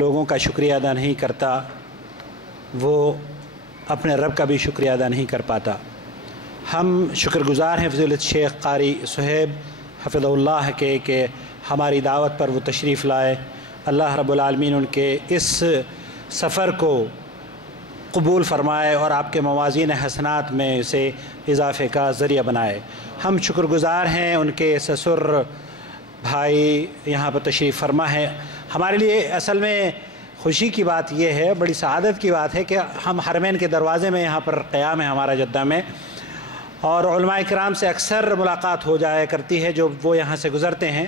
لوگوں کا شکریہ ادا نہیں کرتا وہ اپنے رب کا بھی شکریہ ادا نہیں کر پاتا۔ ہم شکر گزار ہیں فضیلت شیخ قاری صہیب حفظہ اللہ کے کہ ہماری دعوت پر وہ تشریف لائے۔ اللہ رب العالمین ان کے اس سفر کو قبول فرمائے اور آپ کے موازین حسنات میں اسے اضافے کا ذریعہ بنائے۔ ہم شکر گزار ہیں ان کے سسر بھائی یہاں پر تشریف فرما ہے۔ ہمارے لیے اصل میں خوشی کی بات یہ ہے، بڑی سعادت کی بات ہے کہ ہم حرمین کے دروازے میں یہاں پر قیام ہے ہمارا جدہ میں، اور علماء کرام سے اکثر ملاقات ہو جایا کرتی ہے جو وہ یہاں سے گزرتے ہیں۔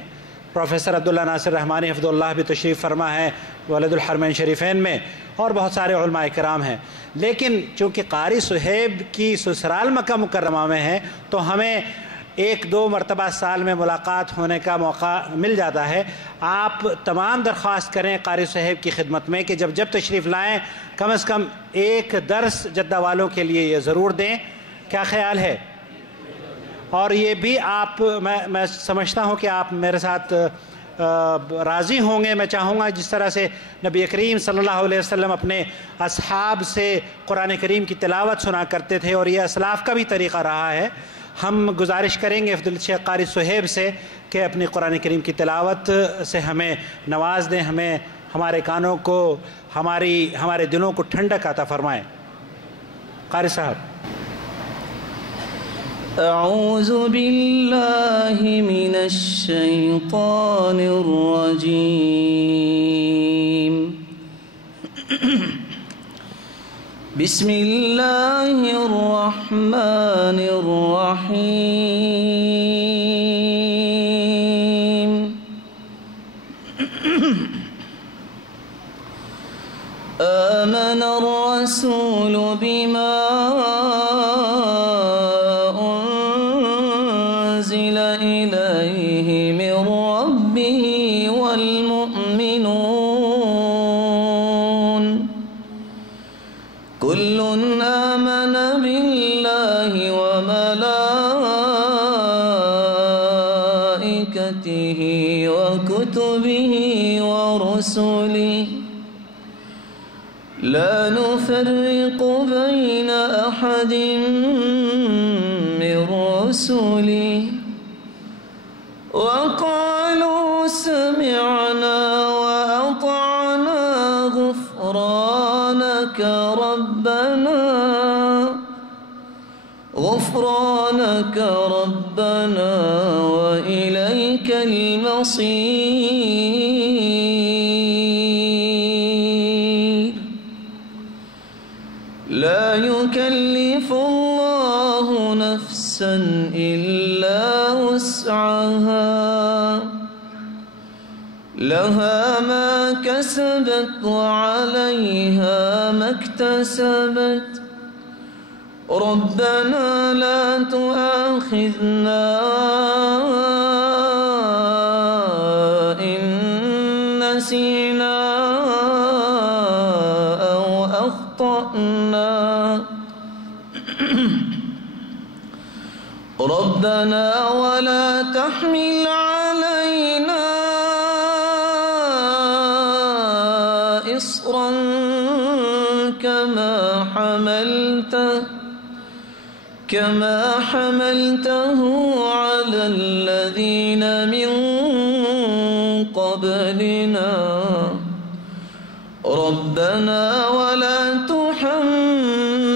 پروفیسر عبداللہ ناصر رحمانی حفظہ اللہ بھی تشریف فرما ہے ولد الحرمین شریفین میں، اور بہت سارے علماء کرام ہیں۔ لیکن چونکہ قاری صہیب کی سسرال مکہ مکرمہ میں ہے تو ہمیں ایک دو مرتبہ سال میں ملاقات ہونے کا موقع مل جاتا ہے۔ آپ تمام درخواست کریں قاری صہیب کی خدمت میں کہ جب تشریف لائیں کم از کم ایک درس جدہ والوں کے لیے یہ ضرور دیں۔ کیا خیال ہے؟ اور یہ بھی آپ میں سمجھتا ہوں کہ آپ میرے ساتھ راضی ہوں گے۔ میں چاہوں گا جس طرح سے نبی کریم صلی اللہ علیہ وسلم اپنے اصحاب سے قرآن کریم کی تلاوت سنا کرتے تھے، اور یہ اسلاف کا بھی طریقہ رہا ہے، ہم گزارش کریں گے فضیلت شیخ قاری صہیب سے کہ اپنی قرآن کریم کی تلاوت سے ہمیں نواز دیں، ہمیں ہمارے کانوں کو ہمارے دلوں کو ٹھنڈک عطا فرمائیں۔ قاری صاحب۔ اعوذ باللہ من الشیطان الرجیم۔ بسم اللہ الرحمن الرحیم۔ آمن الرسول بما لا نفرق بين أحد من رسله وقالوا سمعنا وأطعنا غفرانك ربنا وإليك المصير لا يكلف الله نفسا إلا وسعها لها ما كسبت وعليها ما اكتسبت ربنا لا تؤاخذنا إن نسينا أو أخطأنا ربنا ولا تحمل علينا إصرا كما حملته على الذين من قبلنا ربنا ولا تحملنا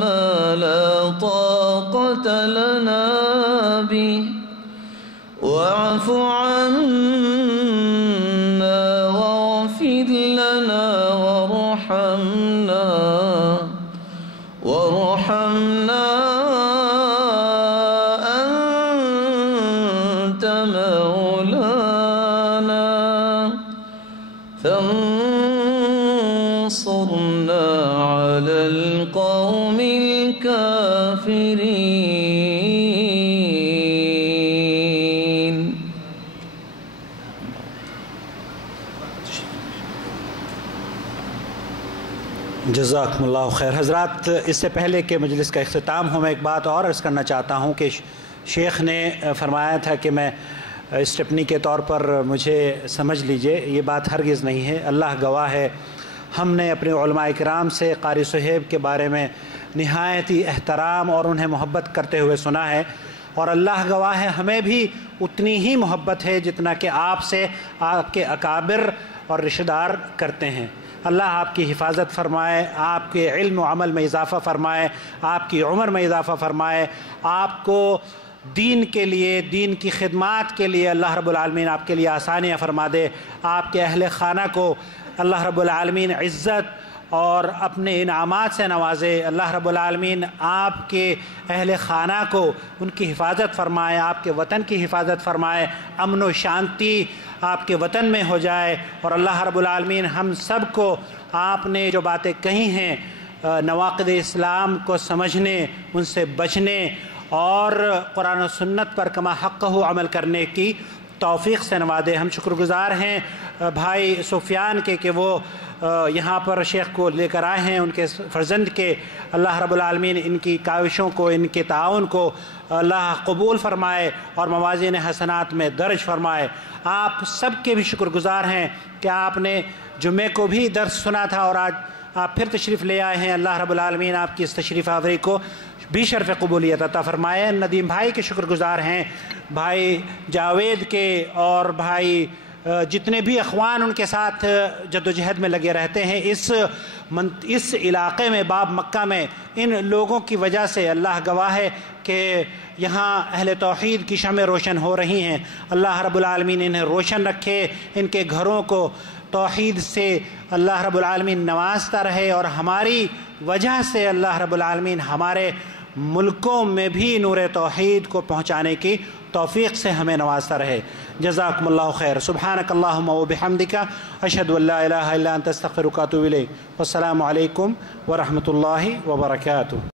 ما لا طاقة لنا به واعف عنا واغفر لنا وارحمنا أنت مولانا فانصرنا على القوم الكافرين۔ جزاکم اللہ خیر۔ حضرات، اس سے پہلے کہ مجلس کا اختتام ہو میں ایک بات اور عرض کرنا چاہتا ہوں کہ شیخ نے فرمایا تھا کہ میں اسٹپنی کے طور پر مجھے سمجھ لیجئے، یہ بات ہرگز نہیں ہے۔ اللہ گواہ ہے، ہم نے اپنے علماء کرام سے قاری صہیب کے بارے میں نہایت ہی احترام اور انہیں محبت کرتے ہوئے سنا ہے، اور اللہ گواہ ہے ہمیں بھی اتنی ہی محبت ہے جتنا کہ آپ سے آپ کے اکابر اور رشتہ دار کرتے ہیں۔ اللہ آپ کی حفاظت فرمائے، آپ کے علم و عمل میں اضافہ فرمائے، آپ کی عمر میں اضافہ فرمائے، آپ کو دین کے لیے، دین کی خدمات کے لیے اللہ رب العالمین آپ کے لیے آسانیاں فرما دے، آپ کے اہل خانہ کو اللہ رب العالمین عزت اور اپنے انعامات سے نوازے، اللہ رب العالمین آپ کے اہل خانہ کو ان کی حفاظت فرمائے، آپ کے وطن کی حفاظت فرمائے، امن و شانتی آپ کے وطن میں ہو جائے، اور اللہ رب العالمین ہم سب کو آپ نے جو باتیں کہی ہیں نواقض اسلام کو سمجھنے، ان سے بچنے اور قرآن و سنت پر کما حق عمل کرنے کی توفیق سے نوازے۔ ہم شکر گزار ہیں بھائی سفیان کے کہ وہ یہاں پر شیخ کو لے کر آئے ہیں، ان کے فرزند کے۔ اللہ رب العالمین ان کی کاوشوں کو، ان کے تعاون کو اللہ قبول فرمائے اور موازین حسنات میں درج فرمائے۔ آپ سب کے بھی شکر گزار ہیں کہ آپ نے جمعے کو بھی درس سنا تھا اور آج آپ پھر تشریف لے آئے ہیں۔ اللہ رب العالمین آپ کی اس تشریف آوری کو بھی شرف قبولیت عطا فرمائے۔ ندیم بھائی کے شکر گزار ہیں، بھائی جاوید کے، اور بھائی جتنے بھی اخوان ان کے ساتھ جدوجہد میں لگے رہتے ہیں اس علاقے میں، باب مکہ میں۔ ان لوگوں کی وجہ سے اللہ گواہ ہے کہ یہاں اہل توحید کی شمع روشن ہو رہی ہیں۔ اللہ رب العالمین انہیں روشن رکھے، ان کے گھروں کو توحید سے اللہ رب العالمین نوازتا رہے، اور ہماری وجہ سے اللہ رب العالمین ہمارے ملکوں میں بھی نور توحید کو پہنچانے کی توفیق سے ہمیں نوازتا رہے۔ جزاکم اللہ خیر۔ سبحانک اللہم و بحمدک، اشہد ان لا الہ الا انت، استغفرک و اتوب الیک۔ والسلام علیکم ورحمۃ اللہ وبرکاتہ۔